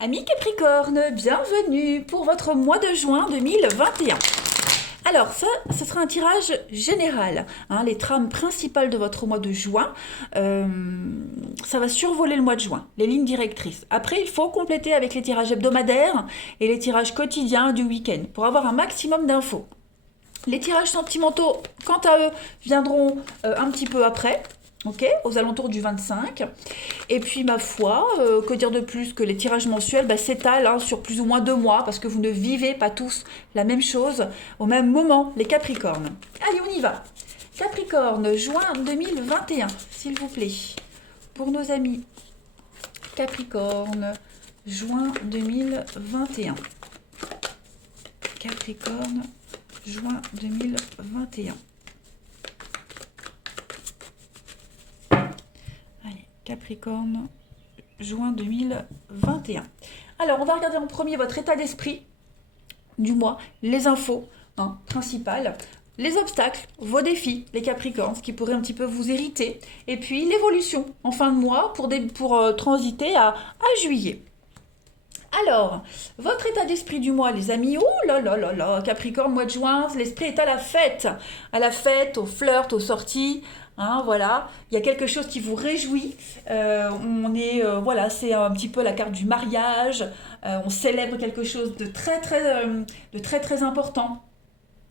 Amis Capricorne, bienvenue pour votre mois de juin 2021. Alors ça, ce sera un tirage général, hein, les trames principales de votre mois de juin, ça va survoler le mois de juin, les lignes directrices. Après, il faut compléter avec les tirages hebdomadaires et les tirages quotidiens du week-end pour avoir un maximum d'infos. Les tirages sentimentaux, quant à eux, viendront un petit peu après. Ok, aux alentours du 25. Et puis, ma foi, que dire de plus que les tirages mensuels s'étalent sur plus ou moins 2 mois parce que vous ne vivez pas tous la même chose au même moment, les Capricornes. Allez, on y va. Capricorne, juin 2021, s'il vous plaît. Pour nos amis Capricorne, juin 2021. Capricorne, juin 2021. Capricorne, juin 2021. Alors, on va regarder en premier votre état d'esprit du mois, les infos principales, les obstacles, vos défis, les Capricornes, ce qui pourrait un petit peu vous irriter, et puis l'évolution en fin de mois pour transiter à juillet. Alors, votre état d'esprit du mois, les amis, oh là là là là, Capricorne, mois de juin, l'esprit est à la fête, au flirt, aux sorties. Voilà, il y a quelque chose qui vous réjouit. Voilà, c'est un petit peu la carte du mariage. On célèbre quelque chose de très important.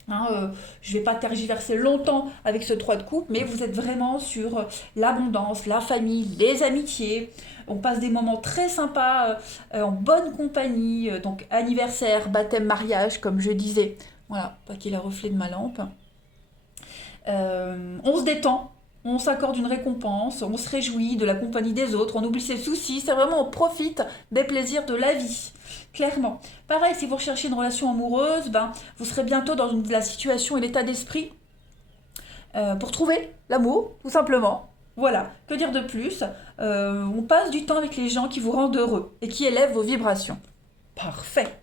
Je ne vais pas tergiverser longtemps avec ce 3 de coupe, mais vous êtes vraiment sur l'abondance, la famille, les amitiés. On passe des moments très sympas en bonne compagnie. Donc anniversaire, baptême, mariage, comme je disais. Voilà, pas qu'il y ait le reflet de ma lampe. On se détend. On s'accorde une récompense, on se réjouit de la compagnie des autres, on oublie ses soucis, c'est vraiment on profite des plaisirs de la vie, clairement. Pareil, si vous recherchez une relation amoureuse, vous serez bientôt dans la situation et l'état d'esprit pour trouver l'amour, tout simplement. Voilà, que dire de plus. On passe du temps avec les gens qui vous rendent heureux et qui élèvent vos vibrations. Parfait.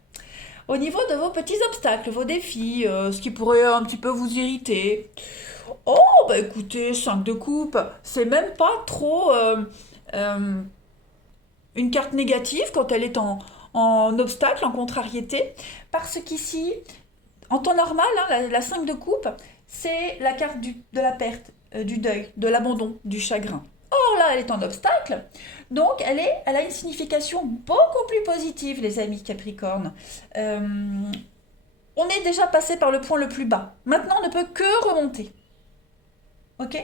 Au niveau de vos petits obstacles, vos défis, ce qui pourrait un petit peu vous irriter. Oh, écoutez, 5 de coupe, c'est même pas trop une carte négative quand elle est en obstacle, en contrariété, parce qu'ici, en temps normal, la 5 de coupe, c'est la carte de la perte, du deuil, de l'abandon, du chagrin. Or là, elle est en obstacle, donc elle a une signification beaucoup plus positive, les amis Capricorne. On est déjà passé par le point le plus bas. Maintenant, on ne peut que remonter. Ok,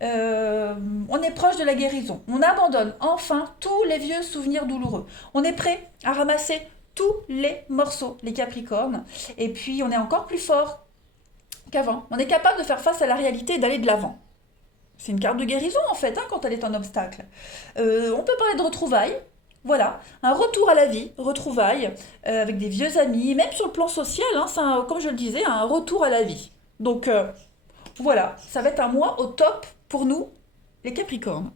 on est proche de la guérison. On abandonne enfin tous les vieux souvenirs douloureux. On est prêt à ramasser tous les morceaux, les Capricornes. Et puis, on est encore plus fort qu'avant. On est capable de faire face à la réalité et d'aller de l'avant. C'est une carte de guérison, en fait, quand elle est en obstacle. On peut parler de retrouvailles. Voilà, un retour à la vie, retrouvailles, avec des vieux amis, même sur le plan social, c'est comme je le disais, un retour à la vie. Donc, voilà, ça va être un mois au top pour nous, les Capricornes.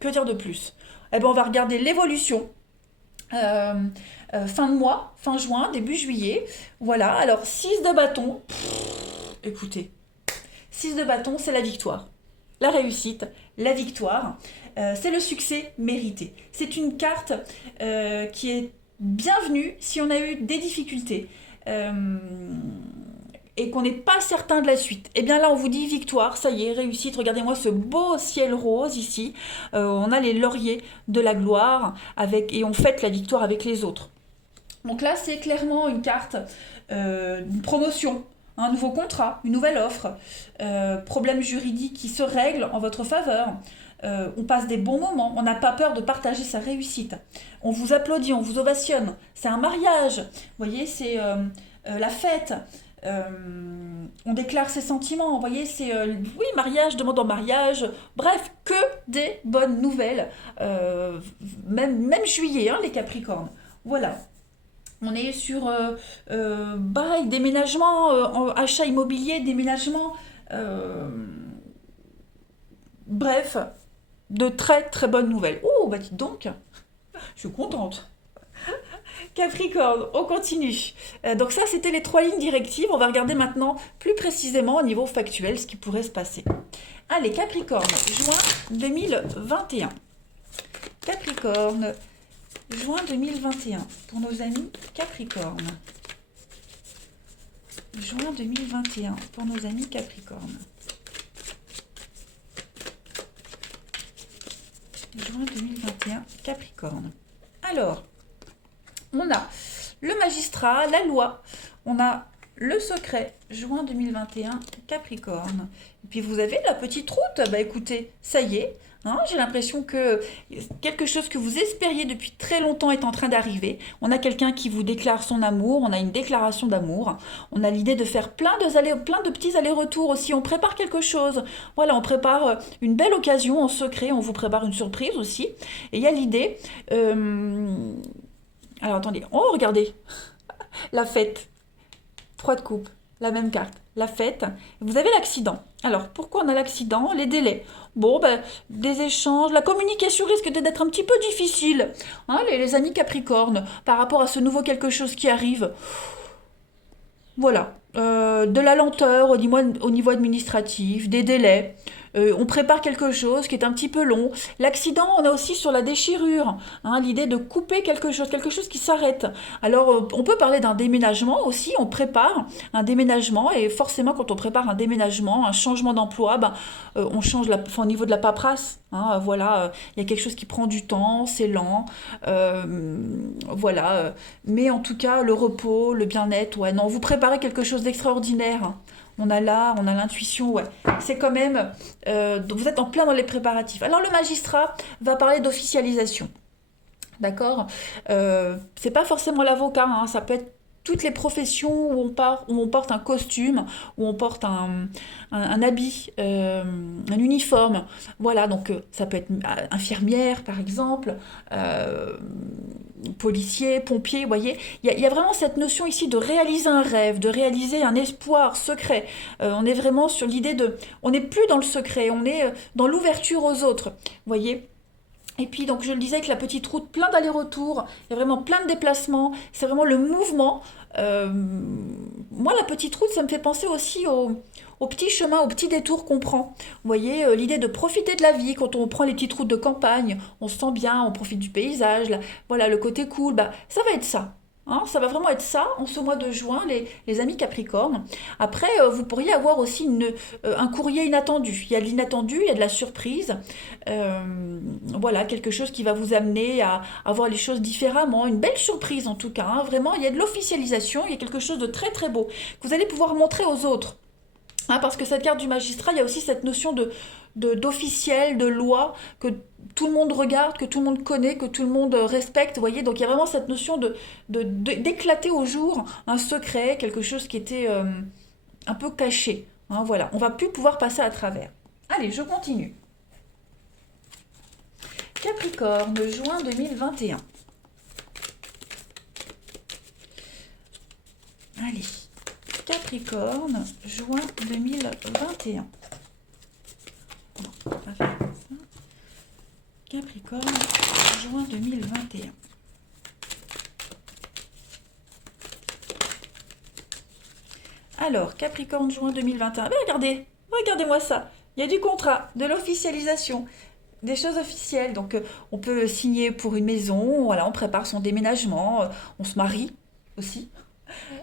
Que dire de plus? On va regarder l'évolution. Fin de mois, fin juin, début juillet. Voilà, alors 6 de bâton. Écoutez, 6 de bâton, c'est la victoire. La réussite, la victoire. C'est le succès mérité. C'est une carte qui est bienvenue si on a eu des difficultés. Et qu'on n'est pas certain de la suite. Et bien là, on vous dit victoire, ça y est, réussite. Regardez-moi ce beau ciel rose ici. On a les lauriers de la gloire et on fête la victoire avec les autres. Donc là, c'est clairement une carte d'une promotion, un nouveau contrat, une nouvelle offre, problème juridique qui se règle en votre faveur. On passe des bons moments, on n'a pas peur de partager sa réussite. On vous applaudit, on vous ovationne. C'est un mariage, vous voyez, c'est la fête. On déclare ses sentiments, vous voyez, c'est oui, mariage, demande en mariage, bref, que des bonnes nouvelles, même juillet, les Capricornes. Voilà. On est sur déménagement, achat immobilier, déménagement, bref, de très très bonnes nouvelles. Oh, dites donc, je suis contente. Capricorne, on continue. Donc ça, c'était les 3 lignes directives. On va regarder maintenant plus précisément au niveau factuel ce qui pourrait se passer. Allez, Capricorne, juin 2021. Capricorne, juin 2021 pour nos amis Capricorne. Juin 2021 pour nos amis Capricorne. Juin 2021, Capricorne. Alors, on a le magistrat, la loi, on a le secret, juin 2021, Capricorne. Et puis vous avez la petite route, bah écoutez, ça y est, hein, j'ai l'impression que quelque chose que vous espériez depuis très longtemps est en train d'arriver. On a quelqu'un qui vous déclare son amour, on a une déclaration d'amour, on a l'idée de faire plein de petits allers-retours aussi, on prépare quelque chose. Voilà, on prépare une belle occasion en secret, on vous prépare une surprise aussi. Et il y a l'idée... Alors attendez, oh regardez, la fête. 3 de coupe, la même carte, la fête. Vous avez l'accident. Alors, pourquoi on a l'accident? Les délais. Bon, ben, des échanges, la communication risque d'être un petit peu difficile. Hein, les amis Capricorne, par rapport à ce nouveau quelque chose qui arrive. Voilà. De la lenteur au niveau administratif, des délais. On prépare quelque chose qui est un petit peu long. L'accident, on a aussi sur la déchirure, hein, l'idée de couper quelque chose qui s'arrête. Alors, on peut parler d'un déménagement aussi, on prépare un déménagement, et forcément, quand on prépare un déménagement, un changement d'emploi, ben, on change au niveau de la paperasse. Hein, voilà, il y a quelque chose qui prend du temps, c'est lent, voilà. Mais en tout cas, le repos, le bien-être, ouais, non, vous préparez quelque chose d'extraordinaire. On a l'intuition, ouais. C'est quand même, vous êtes en plein dans les préparatifs. Alors le magistrat va parler d'officialisation, d'accord. C'est pas forcément l'avocat, hein, ça peut être toutes les professions où on porte un costume, où on porte un habit, un uniforme. Voilà, donc ça peut être infirmière par exemple, policier, pompier, vous voyez. Il y a vraiment cette notion ici de réaliser un rêve, de réaliser un espoir secret. On est vraiment sur l'idée de... On n'est plus dans le secret, on est dans l'ouverture aux autres, vous voyez. Et puis, donc, je le disais, avec la petite route, plein d'allers-retours, il y a vraiment plein de déplacements, c'est vraiment le mouvement. Moi, la petite route, ça me fait penser aussi au petit chemin, au petit détour qu'on prend. Vous voyez, l'idée de profiter de la vie, quand on prend les petites routes de campagne, on se sent bien, on profite du paysage, là, voilà, le côté cool, bah, ça va être ça. Hein, ça va vraiment être ça en ce mois de juin, les amis Capricorne. Après, vous pourriez avoir aussi un courrier inattendu. Il y a de l'inattendu, il y a de la surprise. Voilà, quelque chose qui va vous amener à voir les choses différemment. Une belle surprise en tout cas. Hein, vraiment, il y a de l'officialisation, il y a quelque chose de très très beau que vous allez pouvoir montrer aux autres. Hein, parce que cette carte du magistrat, il y a aussi cette notion d'officiel, de loi, que tout le monde regarde, que tout le monde connaît, que tout le monde respecte, vous voyez. Donc il y a vraiment cette notion d'éclater au jour un secret, quelque chose qui était un peu caché. Hein, voilà, on va plus pouvoir passer à travers. Allez, je continue. Capricorne, juin 2021. Allez, Capricorne, juin 2021. Non, on va faire comme ça. Capricorne, juin 2021. Alors, Capricorne, juin 2021. Mais regardez-moi ça. Il y a du contrat, de l'officialisation, des choses officielles. Donc, on peut signer pour une maison, voilà, on prépare son déménagement, on se marie aussi.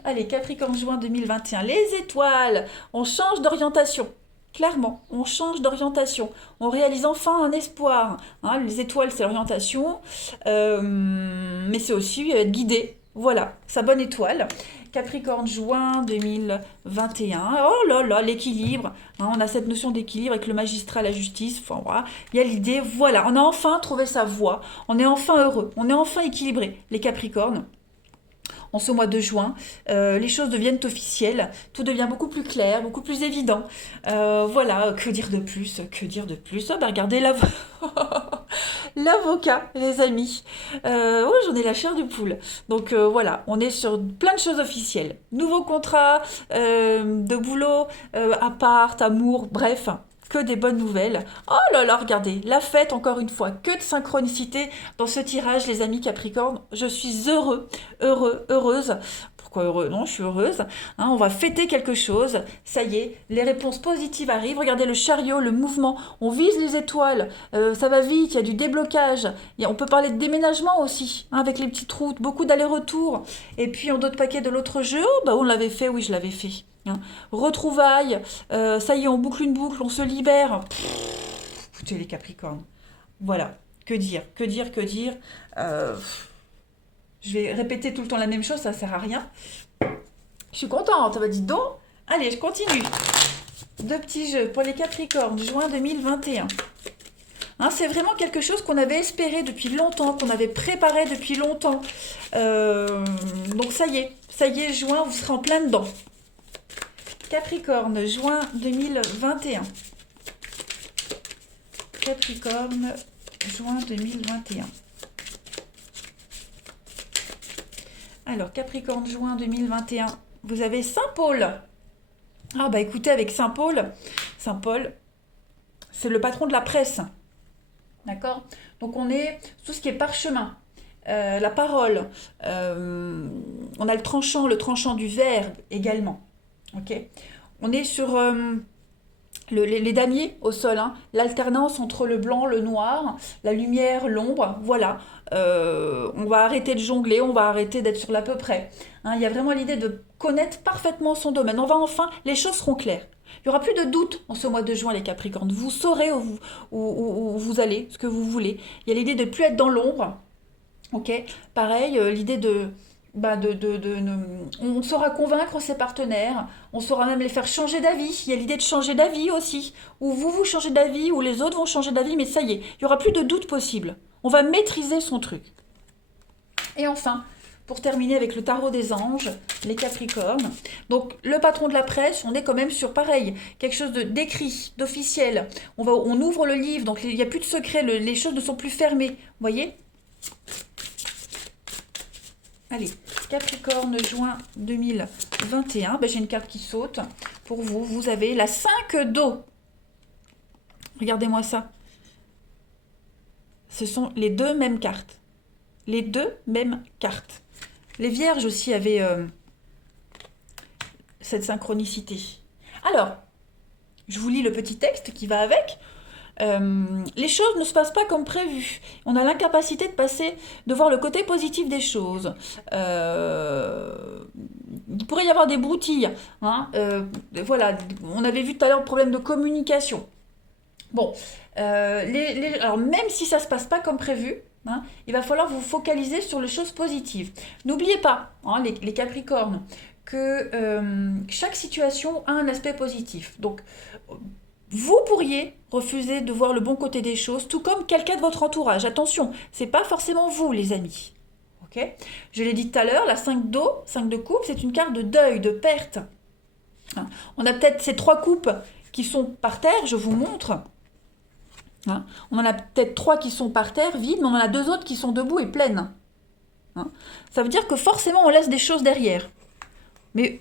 Allez, Capricorne, juin 2021. Les étoiles, on change d'orientation. Clairement, on change d'orientation. On réalise enfin un espoir. Hein, les étoiles, c'est l'orientation, mais c'est aussi être guidé. Voilà, sa bonne étoile. Capricorne, juin 2021. Oh là là, l'équilibre. Hein, on a cette notion d'équilibre avec le magistrat, la justice. Enfin, voilà. Il y a l'idée, voilà, on a enfin trouvé sa voie. On est enfin heureux. On est enfin équilibré, les Capricornes. En ce mois de juin, les choses deviennent officielles, tout devient beaucoup plus clair, beaucoup plus évident. Voilà, que dire de plus? Que dire de plus? Oh, bah regardez l'avocat, les amis. Oh, j'en ai la chair du poule. Donc voilà, on est sur plein de choses officielles. Nouveau contrat, de boulot, appart, amour, bref. Que des bonnes nouvelles. Oh là là, regardez, la fête encore une fois, que de synchronicité dans ce tirage, les amis Capricorne. Je suis heureuse Pourquoi heureux? Non, je suis heureuse. Hein, on va fêter quelque chose. Ça y est, les réponses positives arrivent. Regardez le chariot, le mouvement. On vise les étoiles. Ça va vite, il y a du déblocage. On peut parler de déménagement aussi, hein, avec les petites routes, beaucoup d'allers-retours. Et puis, en d'autres paquets de l'autre jeu, bah, on l'avait fait, oui, je l'avais fait. Hein. Retrouvailles, ça y est, on boucle une boucle, on se libère. Écoutez les Capricornes. Voilà, que dire, que dire, que dire. Je vais répéter tout le temps la même chose, ça sert à rien. Je suis contente, bah dis donc. Allez, je continue. Deux petits jeux pour les Capricornes, juin 2021. Hein, c'est vraiment quelque chose qu'on avait espéré depuis longtemps, qu'on avait préparé depuis longtemps. Donc ça y est, juin, vous serez en plein dedans. Capricorne, juin 2021. Capricorne, juin 2021. Alors, Capricorne, juin 2021. Vous avez Saint-Paul. Ah bah écoutez, avec Saint-Paul, c'est le patron de la presse. D'accord? Donc on est tout ce qui est parchemin, la parole. On a le tranchant du verbe également. Ok? On est sur les damiers au sol, hein, l'alternance entre le blanc, le noir, la lumière, l'ombre, voilà. On va arrêter de jongler, on va arrêter d'être sur l'à peu près. Hein, il y a vraiment l'idée de connaître parfaitement son domaine. On va enfin, les choses seront claires. Il n'y aura plus de doute en ce mois de juin, les Capricornes. Vous saurez où vous allez, ce que vous voulez. Il y a l'idée de ne plus être dans l'ombre. Ok, pareil, l'idée on saura convaincre ses partenaires, on saura même les faire changer d'avis. Il y a l'idée de changer d'avis aussi, ou vous changez d'avis, ou les autres vont changer d'avis, mais ça y est, il n'y aura plus de doute possible. On va maîtriser son truc. Et enfin, pour terminer avec le tarot des anges, les Capricornes. Donc le patron de la presse, on est quand même sur pareil, quelque chose d'écrit, d'officiel. On ouvre le livre, donc il n'y a plus de secret, les choses ne sont plus fermées. Vous voyez ? Allez, Capricorne, juin 2021. Ben, j'ai une carte qui saute. Pour vous, vous avez la 5 d'eau. Regardez-moi ça. Ce sont les deux mêmes cartes. Les deux mêmes cartes. Les vierges aussi avaient cette synchronicité. Alors, je vous lis le petit texte qui va avec. Les choses ne se passent pas comme prévu. On a l'incapacité de voir le côté positif des choses. Il pourrait y avoir des broutilles. Hein, voilà, on avait vu tout à l'heure le problème de communication. Bon, alors même si ça ne se passe pas comme prévu, hein, il va falloir vous focaliser sur les choses positives. N'oubliez pas, hein, les Capricornes, que chaque situation a un aspect positif. Donc, vous pourriez refuser de voir le bon côté des choses, tout comme quelqu'un de votre entourage. Attention, c'est pas forcément vous, les amis. Okay, je l'ai dit tout à l'heure, la 5 d'eau, 5 de coupe, c'est une carte de deuil, de perte. On a peut-être ces 3 coupes qui sont par terre, je vous montre. Hein, on en a peut-être 3 qui sont par terre, vides, mais on en a 2 autres qui sont debout et pleines. Hein, ça veut dire que forcément, on laisse des choses derrière. Mais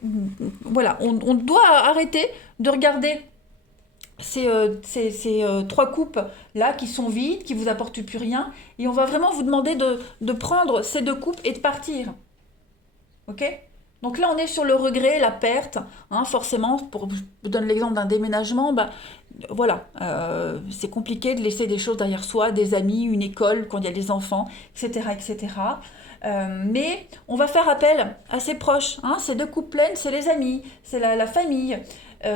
voilà, on doit arrêter de regarder ces 3 coupes là qui sont vides, qui vous apportent plus rien, et on va vraiment vous demander de prendre ces 2 coupes et de partir. Ok ? Donc là on est sur le regret, la perte, hein, forcément, je vous donne l'exemple d'un déménagement, voilà, c'est compliqué de laisser des choses derrière soi, des amis, une école, quand il y a des enfants, etc. etc. Mais on va faire appel à ses proches, hein, ces 2 coupes pleines, c'est les amis, c'est la famille, il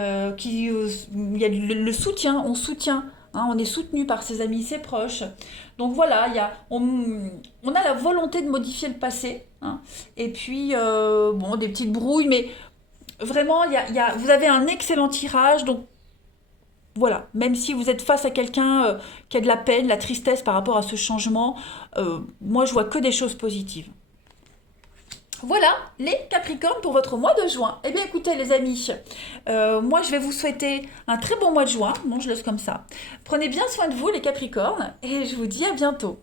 y a le soutien, on soutient, hein, on est soutenu par ses amis, ses proches. Donc voilà, on a la volonté de modifier le passé, hein, et puis bon, des petites brouilles, mais vraiment, vous avez un excellent tirage, donc voilà, même si vous êtes face à quelqu'un qui a de la peine, la tristesse par rapport à ce changement, moi je vois que des choses positives. Voilà les Capricornes pour votre mois de juin. Eh bien écoutez les amis, moi je vais vous souhaiter un très bon mois de juin. Bon, je laisse comme ça. Prenez bien soin de vous les Capricornes et je vous dis à bientôt.